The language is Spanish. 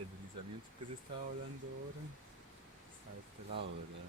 El deslizamiento que se estaba hablando ahora está de este lado, ¿verdad?